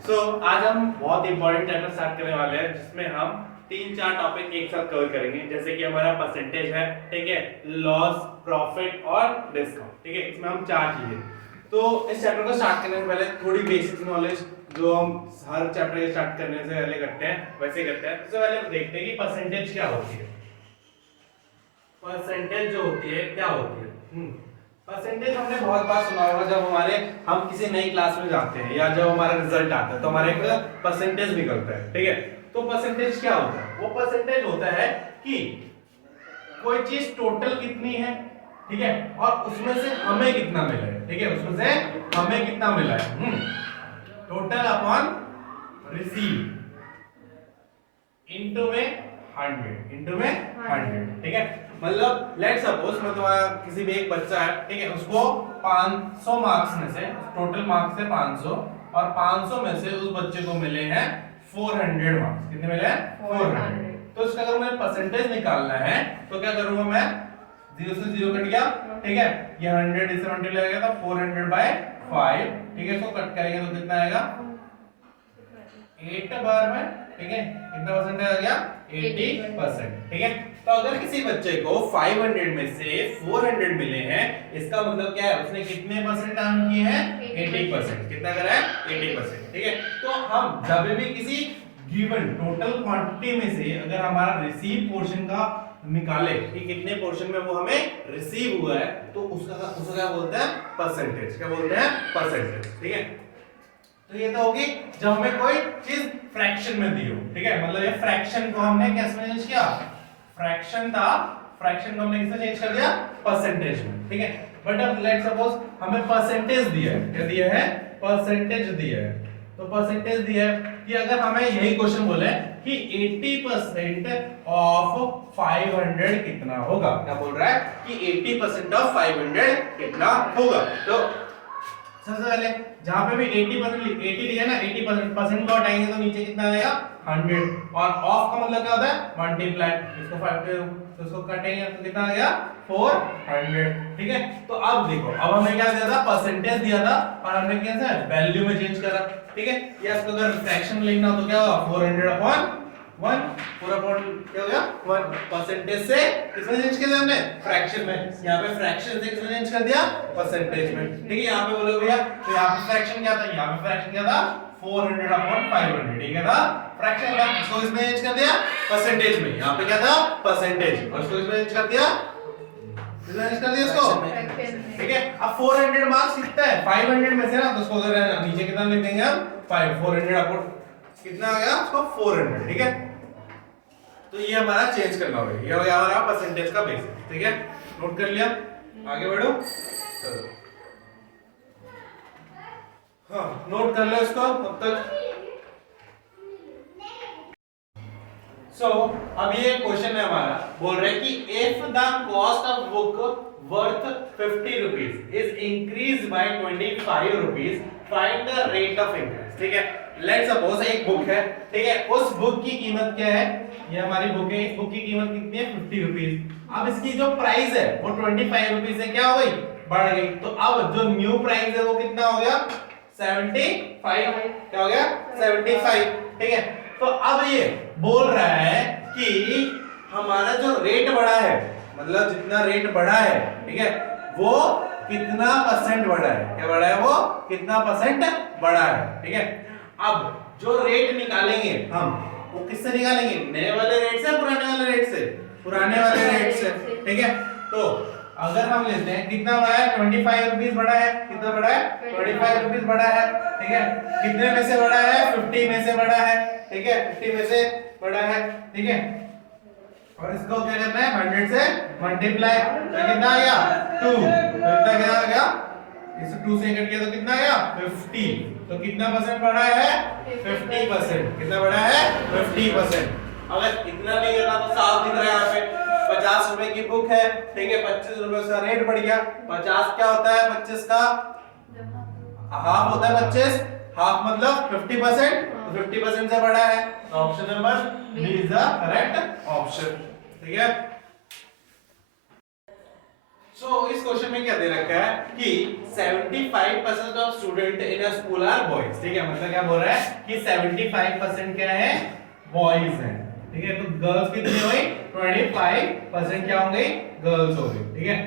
आज हम बहुत इंपॉर्टेंट चैप्टर स्टार्ट करने वाले हैं जिसमें हम 3-4 टॉपिक एक साथ कवर करेंगे। जैसे कि हमारा परसेंटेज है, ठीक है, लॉस, प्रॉफिट और डिस्काउंट, ठीक है। इसमें हम 4 चीजें। तो इस चैप्टर को स्टार्ट करने से पहले थोड़ी बेसिक नॉलेज जो हम हर चैप्टर स्टार्ट करने से पहले करते हैं वैसे करते हैं। सबसे पहले देखते हैं कि परसेंटेज क्या होती है। परसेंटेज जो होती है क्या होती है? परसेंटेज हमने बहुत बार सुना होगा जब हम किसी नई क्लास में जाते हैं या जब हमारा रिजल्ट आता है तो हमारे एक परसेंटेज निकलता है, ठीक है। तो परसेंटेज क्या होता है? वो परसेंटेज होता है कि कोई चीज टोटल कितनी है, ठीक है, और उसमें से हमें कितना मिला है, ठीक है, उसमें से हमें कितना मिला है। टोटल अपॉन रिसीव इनटू में 100, ठीक है। मतलब लेट सपोज मैं तुम्हारा किसी भी एक बच्चा है, ठीक है, उसको 500 मार्क्स में से टोटल मार्क्स है 500 और 500 में से उस बच्चे को मिले हैं 400 मार्क्स। कितने मिले हैं? 400। तो इसका अगर मुझे परसेंटेज निकालना है तो क्या करूंगा मैं? 0 से 0 कट गया, ठीक है, ये 100 इससे मल्टीप्लाई हो गया तो 400/5, ठीक है। इसको कट करेंगे तो कितना आएगा? 8 बार में, ठीक है, कितना परसेंट आ गया? 80%, ठीक है। तो अगर किसी बच्चे को 500 में से 400 मिले हैं, इसका मतलब क्या है? उसने कितने परसेंट अर्न किए हैं? 80%। कितना करा है? 80%, ठीक है। तो हम जब भी किसी गिवन टोटल क्वांटिटी में से अगर हमारा रिसीव पोर्शन का निकाले कि कितने पोर्शन में वो हमें रिसीव हुआ है तो उसका क्या बोलते हैं? परसेंटेज। क्या बोलते हैं? परसेंटेज, ठीक है। तो ये तो होगी जब हमें कोई चीज फ्रैक्शन में दी हो, ठीक है। मतलब ये फ्रैक्शन को हमने कैसे चेंज किया? फ्रैक्शन था, फ्रैक्शन को हमने किससे चेंज कर दिया? परसेंटेज में, ठीक है। बट अब लेट्स सपोज हमें परसेंटेज दिया है। क्या दिया है? परसेंटेज दिया है। तो परसेंटेज दिया है कि अगर हमें यही क्वेश्चन बोले कि 80% ऑफ 500 कितना होगा? क्या बोल रहा है कि 80% ऑफ 500 कितना होगा? तो सबसे पहले जहां पे भी 80% 80 लिया ना, 80% को हटाएंगे तो नीचे कितना आएगा? 100। और ऑफ का मतलब क्या होता है? मल्टीप्लाई। इसको 5 तो इसको काटेंगे तो कितना आ गया? 400, ठीक है। तो अब देखो, अब हमें क्या दिया था? परसेंटेज दिया था और हमने कैसे वैल्यू में चेंज करा, ठीक है। या इसको अगर फ्रैक्शन लिखना हो तो क्या होगा? 400/1 पूरा पॉइंट क्या हो गया? 1 परसेंटेज से किसमें चेंज कर दिया हमने? फ्रैक्शन में। यहाँ पे फ्रैक्शन से किसमें चेंज कर दिया? परसेंटेज में, ठीक है। यहाँ पे बोलोगे भैया तो यहाँ पे फ्रैक्शन क्या था? यहाँ पे फ्रैक्शन क्या था? 400/500, ठीक है, था फ्रैक्शन था। इसको किसमें चेंज कर दिया? परसेंटेज में। यहाँ पे क्या था? परसेंटेज, और इसको किसमें चेंज कर दिया? किसमें चेंज कर दिया इसको? ठीक है। अब 400 मार्क्स कितना है? 500 में से ना, तो इसको अगर नीचे कितना लिख देंगे हम? 400 कितना आ गया? इसको 400, ठीक है। तो ये हमारा चेंज करना होगा। ये हो गया हमारा परसेंटेज का बेसिक, ठीक है। नोट कर लिया? आगे बढ़ो, चलो। हाँ, नोट कर लो इसको तब तक। अब ये क्वेश्चन है हमारा, बोल रहे हैं कि if the cost of book worth 50 rupees is increase by 25 rupees, find the rate of increase, ठीक है। लेट्स सपोज एक बुक है, ठीक है, उस बुक की कीमत क्या है? ये हमारी बुक है, इस बुक की कीमत कितनी है? 50 रुपीज। अब इसकी जो प्राइस है वो 25 रुपीज से क्या हो गई? बढ़ गई। तो अब जो न्यू प्राइस है वो कितना हो गया? 75। क्या हो गया? 75, ठीक है। तो अब ये बोल रहा है कि हमारा जो रेट बढ़ा है, मतलब जितना रेट बढ़ा है, ठीक है, वो कितना परसेंट बढ़ा है? क्या बढ़ा है? वो कितना परसेंट बढ़ा है, ठीक है। अब जो रेट निकालेंगे हम, वो किससे निकालेंगे? नए वाले रेट से, पुराने वाले रेट से? पुराने वाले रेट से, ठीक है। तो अगर हम लेते हैं कितना बढ़ा है? 25 रुपीज बढ़ा है। कितना बढ़ा है? 25 रुपीज बढ़ा है, ठीक है। कितने में से बढ़ा है? 50 में से बढ़ा है, ठीक है, 50 में से बढ़ा है, ठीक है। और इसको क्या करना है? 100 से मल्टीप्लाई, तो कितना आ गया? 2। तो कितना क्या आ गया? इस 2 से कट गया तो कितना आ गया? 50। तो कितना परसेंट बढ़ा है? 50%। कितना बढ़ा है? 50%। अगर इतना नहीं करना तो साफ दिख रहा है यहाँ पे 50 रुपए की बुक है, ठीक है, 25 रुपए उसका रेट बढ़ गया। 50 क्या होता है? 25 का हाफ होता है। 25 हाफ मतलब 50%, तो 50% से बड़ा है, तो option number B is the correct option, ठीक है। इस क्वेश्चन में क्या दे रखा है कि 75% of student in a school are boys. ठीक है, मतलब क्या बोल रहा है कि 75% क्या है, बॉयज हैं। ठीक है, तो गर्ल्स कितनी हुई, 25% क्या हो गई, गर्ल्स हो गई। ठीक है,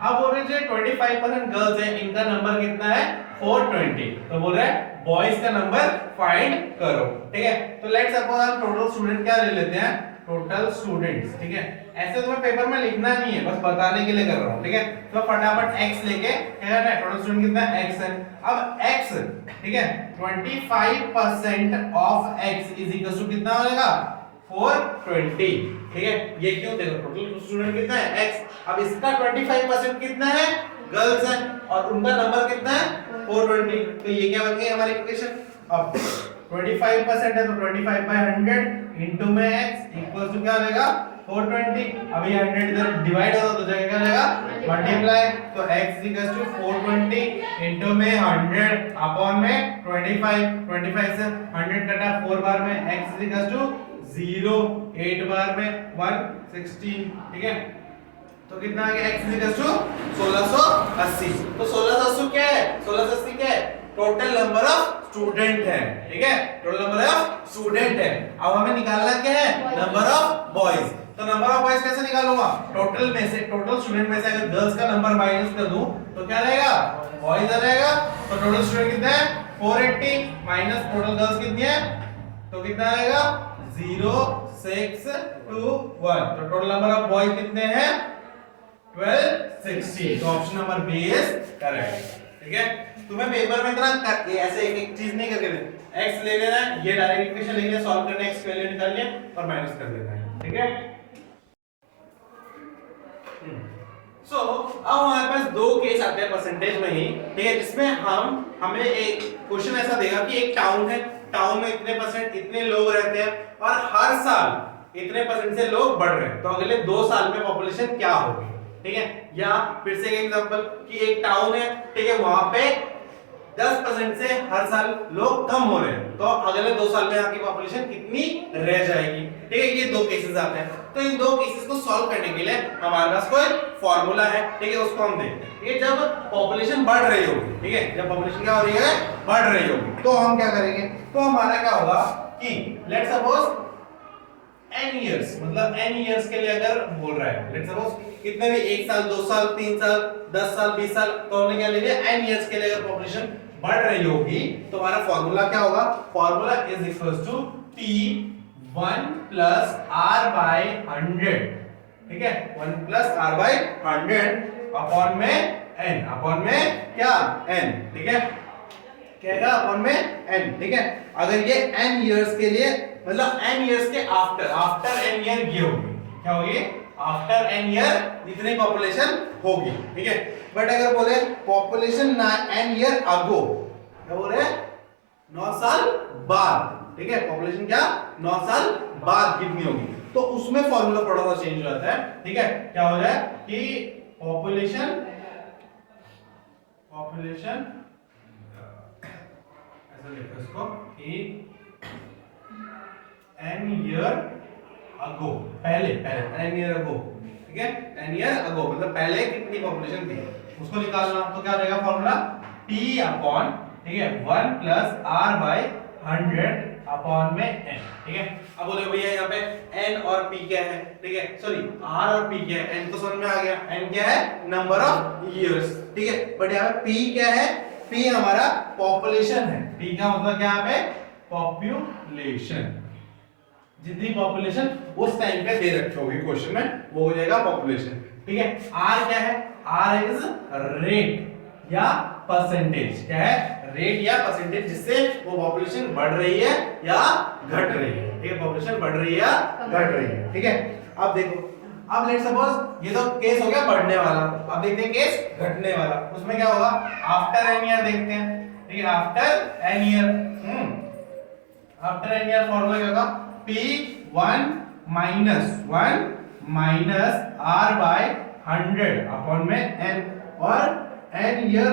अब बोल रहे जो 25% गर्ल्स है इनका नंबर कितना है, 420। तो बोल रहा है बॉयज का नंबर फाइंड करो। ठीक है, तो लेट्स सपोज हम टोटल स्टूडेंट क्या ले लेते हैं, टोटल स्टूडेंट्स। ठीक है, ऐसे तुम्हें पेपर में लिखना नहीं है, बस बताने के लिए कर रहा हूं। ठीक है, तो फटाफट x लेके क्या करना है, टोटल स्टूडेंट कितना है, x है। अब x, ठीक है, 25% of x is equal to कितना हो जाएगा, 420। ठीक है, ये क्यों, देखो टोटल स्टूडेंट कितना है, x। अब इसका 25% कितना है, गर्ल्स है, और उनका नंबर कितना है, 420। तो ये क्या बन गई हमारी इक्वेशन। अब 25% है तो 25/100 इनटू में x इक्वल्स टू क्या हो जाएगा, 420। अब ये 100 इधर डिवाइड होगा तो जगह क्या रहेगा, मल्टीप्लाई। तो x इक्वल्स टू 420 इनटू में 100 अपॉन में 25 से 100 कटा 4 बार में x इक्वल्स टू 0, 8 बार में 116। ठीक है, तो कितना आ गया, x इक्वल्स टू 1680। तो 1680 क्या है, 1680 क्या है, टोटल नंबर ऑफ स्टूडेंट है। ठीक है, टोटल नंबर ऑफ स्टूडेंट है। अब हमें निकालना क्या है, नंबर ऑफ बॉयज। तो नंबर ऑफ बॉयज कैसे निकालूंगा, टोटल में से, टोटल स्टूडेंट में से अगर गर्ल्स का नंबर माइनस कर दूं तो क्या रहेगा, बॉयज आ जाएगा। तो टोटल स्टूडेंट कितना है, 480 माइनस टोटल गर्ल्स कितनी है, तो कितना आएगा, 0 6 2 1। तो टोटल नंबर ऑफ बॉयज कितने हैं, 1260। तो option number B is correct. ठीक है, तुम्हें पेपर में इतना ऐसे एक एक चीज नहीं करके x ले लेना है, ये डायरेक्ट इक्वेशन ले लेना, सॉल्व करना है, x वैल्यू निकाल लिया और माइनस कर देना है। ठीक है, अब हमारे पास दो केस आते हैं परसेंटेज में ही। ठीक है, जिसमें हमें एक क्वेश्चन ऐसा देगा कि एक टाउन है, टाउन में इतने परसेंट इतने लोग रहते हैं और हर साल इतने परसेंट से लोग बढ़ रहे हैं, तो अगले 2 साल में पॉपुलेशन क्या होगी। ठीक है, या फिर से एक एग्जांपल कि एक टाउन है, ठीक है, वहां पे 10% से हर साल लोग कम हो रहे हैं, तो अगले 2 साल में यहाँ की पॉपुलेशन कितनी रह जाएगी। ठीक है, ये दो केसेस आते हैं। तो इन दो केसेस को सॉल्व करने के लिए हमारे पास कोई फॉर्मूला है। ठीक है, उसको हम देखते हैं। ठीक है, जब पॉपुलेशन बढ़ रही होगी, ठीक है, जब पॉपुलेशन क्या हो रही है, बढ़ रही होगी, तो हम क्या करेंगे, तो हमारा क्या होगा कि लेट्स सपोज n इयर्स, मतलब n इयर्स के लिए अगर बोल रहा है, लेट्स सपोज कितने भी 1 साल 2 साल 3 साल 10 साल 20 साल, तो हमने क्या ले लिया, n इयर्स के लिए अगर पॉपुलेशन बढ़ रही होगी तो हमारा फार्मूला क्या होगा, formula is equals to t1 plus r by 100। ठीक है, 1 प्लस r बाय 100 अपॉन में n, अपॉन में क्या, n। ठीक है, क्या है अपॉन में n। ठीक है, अगर ये n इयर्स के लिए, मतलब n इयर्स के आफ्टर n ईयर ये होगी, क्या होगी, आफ्टर n ईयर जितनी पॉपुलेशन होगी। ठीक है, बट अगर बोले पॉपुलेशन n ईयर अगो, क्या बोल रहे हैं, 9 साल बाद। ठीक है, पॉपुलेशन क्या, 9 साल बाद कितनी होगी, तो उसमें फॉर्मूला थोड़ा सा चेंज हो जाता है। ठीक है, क्या हो जाए कि पॉपुलेशन ऐसा लिखो इसको कि n ईयर अगो, पहले n ईयर अगो। ठीक है, n ईयर अगो मतलब पहले कितनी पॉपुलेशन थी उसको निकालना। तो क्या रहेगा फॉर्मूला, t अपॉन, ठीक है, 1 प्लस r बाय 100 अपॉन में n। ठीक है, अब बोले भैया यहाँ पे n और p क्या है, ठीक है, सॉरी r और p क्या है, n तो समझ में आ गया, n क्या है, नंबर ऑफ इयर्स। ठीक है, बट यहाँ पे p क्या है, p हमारा पॉपुलेशन है। p का मतलब क्या यहाँ पे, पॉपुलेशन, जितनी पॉपुलेशन उस टाइम पे दे रखी होगी क्वेश्चन में वो हो जाएगा पॉपुलेशन। ठीक है, r क्या है, r इज रेट या परसेंटेज, क्या है, रेट या परसेंटेज जिससे वो पॉपुलेशन बढ़ रही है या घट रही है। ठीक है, पॉपुलेशन बढ़ रही है या घट रही है। ठीक है, अब देखो, अब लेट्स सपोज ये तो केस हो गया बढ़ने वाला, अब देखते हैं केस घटने वाला, उसमें क्या होगा, आफ्टर n ईयर देखते हैं। ठीक है, after n year, after n year formula क्या होगा, p1 minus r by 100 upon में n, और n ईयर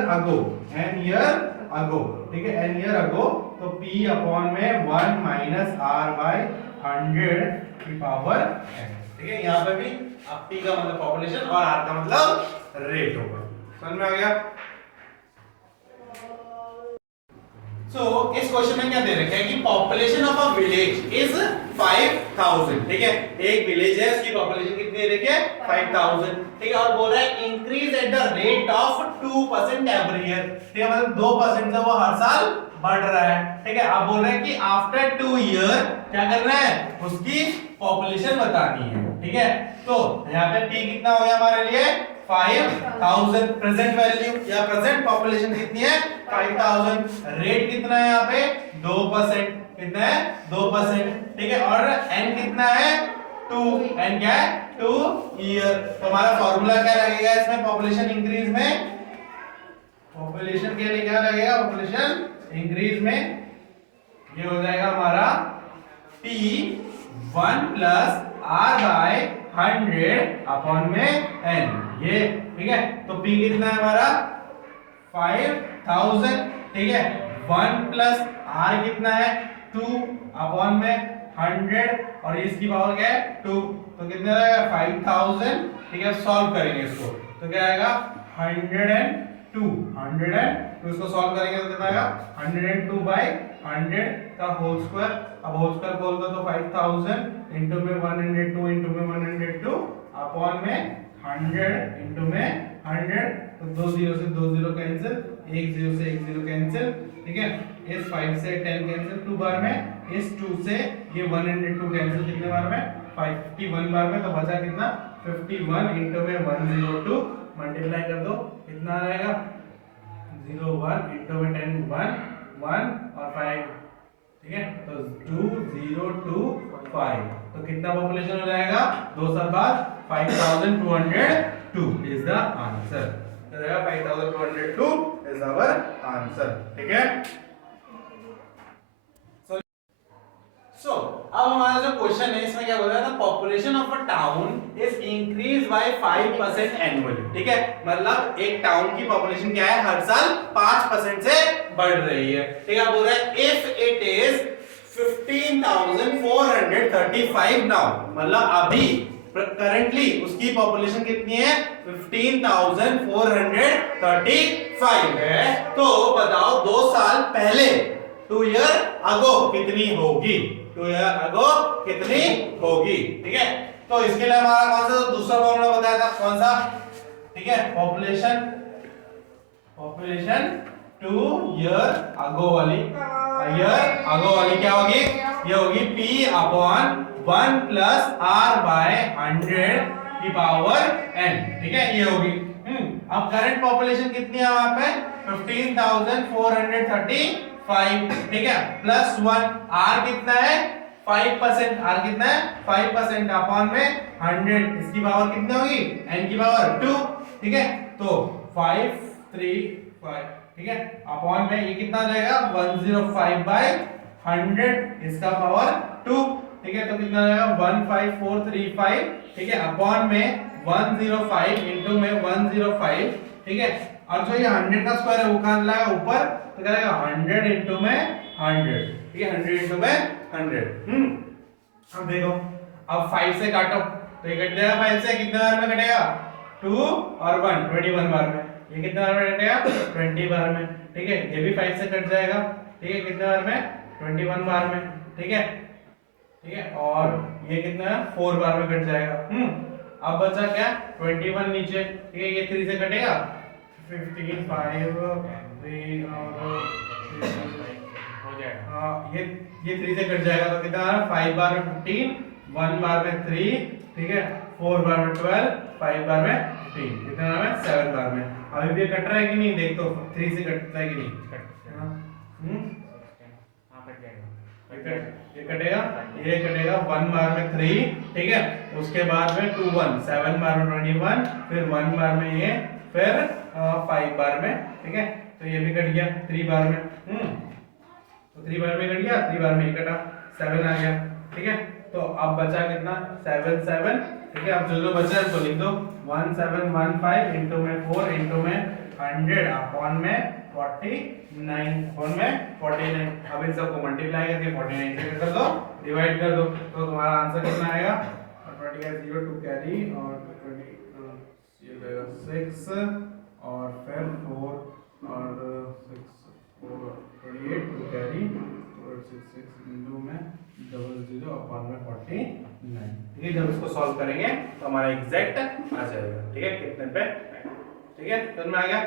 अगो, ठीक है, n ईयर अगो, तो p अपॉन में 1 माइनस r बाय 100 की पावर n। ठीक है, यहाँ पे भी p का मतलब पॉपुलेशन और r का मतलब रेट होगा। समझ में आ गया? इस क्वेश्चन में क्या दे रखा है कि population of a village is 5000। ठीक है, एक विलेज है, उसकी पॉपुलेशन कितनी दे रखी है? 5000। ठीक है, और बोल रहा है increase at the rate of 2% every year. ठीक है, मतलब 2% से वो हर साल बढ़ रहा है। ठीक है, अब बोल रहे हैं कि आफ्टर 2 ईयर क्या करना है? उसकी पॉपुलेशन बतानी है। ठीक है, तो यहाँ पे p कितना हो गया हमारे लिए? 5000। प्रेजेंट वैल्यू या प्रेजेंट पॉपुलेशन कितनी है? 5000। रेट कितना है यहाँ पे? 2%। कितना है? 2%। ठीक है, और n कितना है? 2। n क्या है? 2 ईयर। तो हमारा फॉर्मूला क्या लगेगा इसमें पॉपुलेशन इंक्रीज में? पॉपुलेशन के लिए क्या लगेगा? पॉपुलेशन इंक्रीज में ये हो जाएगा हमारा p 1 plus r by 100 upon में n। ये ठीक है, तो p कितना है हमारा? 5000। ठीक है, 1 प्लस r कितना है? 2 अपॉन में 100 और इसकी पावर क्या है? 2। तो कितना आएगा? 5000। ठीक है, सॉल्व करेंगे इसको तो क्या आएगा? 102। 102 इसको सॉल्व करेंगे तो कितना आएगा? 102 बाय 100 का होल स्क्वायर। अब होल स्क्वायर बोल दो तो 5000 इनटू में 102 इनटू में 102 अपॉन में 100 इनटू में 100। तो 2 0 से 2 0 कैंसिल, 1 0 से 1 0 कैंसिल। ठीक है, इस 5 से 10 कैंसिल 2 बार में, इस 2 से ये 102 कैंसिल कितने बार में? 51 बार में। तो बचा कितना? 51 इनटू में 102 मल्टीप्लाई कर दो, कितना आ जाएगा? 01 इनटू में 10 1 और 5। ठीक है, तो 2025। तो कितना पॉपुलेशन हो जाएगा 2 साल बाद? 5202 इज द आंसर। तो 5202 इज आवर आंसर। ठीक है, सो अब हमारा जो क्वेश्चन है इसमें क्या बोल रहा है ना, population of a town is increase by 5% annually. ठीक है, मतलब एक टाउन की पॉपुलेशन क्या है? हर साल 5% से बढ़ रही है। ठीक है, बोल रहा है इफ इट इज 15,435 नाउ, मतलब अभी करंटली उसकी पॉपुलेशन कितनी है? 15,435 है। तो बताओ 2 साल पहले 2 ईयर अगो कितनी होगी? 2 ईयर अगो कितनी होगी? ठीक है, तो इसके लिए हमारा कौन सा दूसरा फॉर्मूला बताया था? कौन सा? ठीक है, पॉपुलेशन 2 ईयर अगो वाली। ईयर अगो वाली क्या होगी? ये होगी p upon 1 plus r by 100 की पावर n। ठीक है, ये होगी। अब करंट पॉपुलेशन कितनी है वहां पे? 15,435। ठीक है, प्लस 1 r कितना है? 5%। r कितना है? 5% अपॉन में 100 इसकी पावर कितनी होगी? n की पावर 2। ठीक है, तो 535। ठीक है, अपॉन में ये कितना आ जाएगा? 105 बाय 100 इसका पावर 2। ठीक है, तो कितना आ जाएगा? 15435। ठीक है, अपॉन में 105 इनटू में 105। ठीक है, और जो ये 100 का स्क्वायर है वो कहां लाएगा? ऊपर। तो क्या आएगा? 100 इनटू में 100। ठीक है, 100 इनटू में 100। अब देखो, अब 5 से काटो तो ये कट जाएगा। 5 से कितने बार में कटेगा? 2 और 1 21 बार में। ये कितने बार में कटेगा? 20 बार में। ठीक है, ये भी 5 से कट जाएगा। ठीक है, कितने बार में? 21 बार में। ठीक है, ठीक है, और ये कितना है? 4 बार में कट जाएगा। अब बचा क्या? 21 नीचे। ठीक है, ये 3 से कटेगा। 15 5 3 और हो जाएगा। ये 3 से कट जाएगा तो कितना आ रहा है? 5 बार में 15, 1 बार में 3। ठीक है, 4 बार में 12, 5 बार में 15, कितना आ रहा है? 7 बार में। अभी भी कट रहा है कि नहीं? देख तो 3 से कटता है कि नहीं? ये कटेगा, ये कटेगा 1 बार में 3। ठीक है, उसके बाद में 2 1 7 बार में 21, फिर 1 बार में ये, फिर 5 बार में। ठीक है, तो ये भी कट गया 3 बार में। तो 3 बार में कट गया, 3 बार में ये कटा, 7 आ गया। ठीक है, तो अब बचा कितना? 7 7। ठीक है, अब जो बचा है उसको लिख दो। 1715 इनटू में 4 इनटू में 100 अपॉन में 49 अपॉन में 49। अब इन सबको मल्टीप्लाई करके 49 से कर दो, डिवाइड कर दो, तो तुम्हारा आंसर कितना आएगा? 20 0 2 कैरी और 20 0 6 और फिर 4 और 6 4 28 टू कैरी और 6 इंटू में 00 अपॉन में 49। ठीक है, जब इसको सॉल्व करेंगे तो हमारा एग्जैक्ट आ जाएगा। ठीक है, कितने पे, ठीक है, समझ में आ गया।